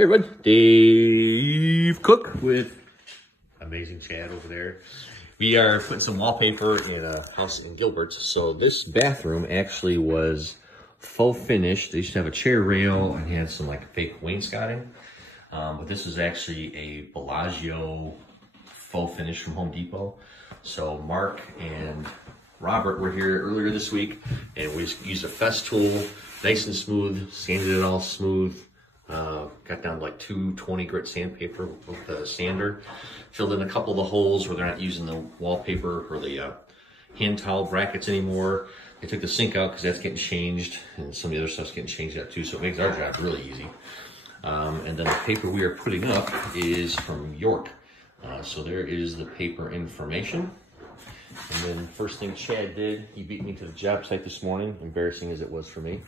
Hey everyone, Dave Cook with Amazing Chad over there. We are putting some wallpaper in a house in Gilbert. So this bathroom actually was faux finished. They used to have a chair rail and had some like fake wainscoting. But this is actually a Bellagio faux finish from Home Depot. So Mark and Robert were here earlier this week and we used a Festool, nice and smooth, sanded it all smooth. Got down to like 220 grit sandpaper with the sander. Filled in a couple of the holes where they're not using the wallpaper or the hand towel brackets anymore. They took the sink out because that's getting changed, and some of the other stuff's getting changed out too, so it makes our job really easy. And then the paper we are putting up is from York. So there is the paper information. And then first thing Chad did, he beat me to the job site this morning, embarrassing as it was for me.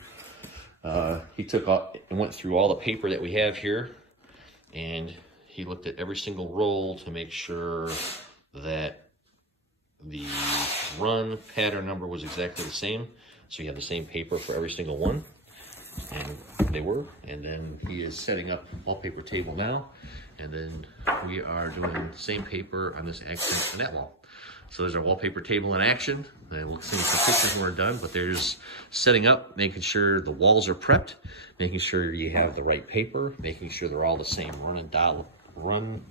He took off and went through all the paper that we have here, and he looked at every single roll to make sure that the run pattern number was exactly the same. So you have the same paper for every single one, and they were. And then he is setting up wallpaper table now, and then we are doing the same paper on this accent and that wall. So there's our wallpaper table in action. And we'll see some pictures when we're done, but there's setting up, making sure the walls are prepped, making sure you have the right paper, making sure they're all the same run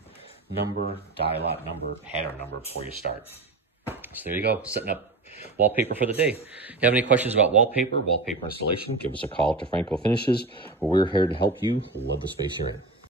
number, die lot number, pattern number before you start. So there you go, setting up wallpaper for the day. If you have any questions about wallpaper installation, give us a call to Franco Finishes. We're here to help you love the space you're in.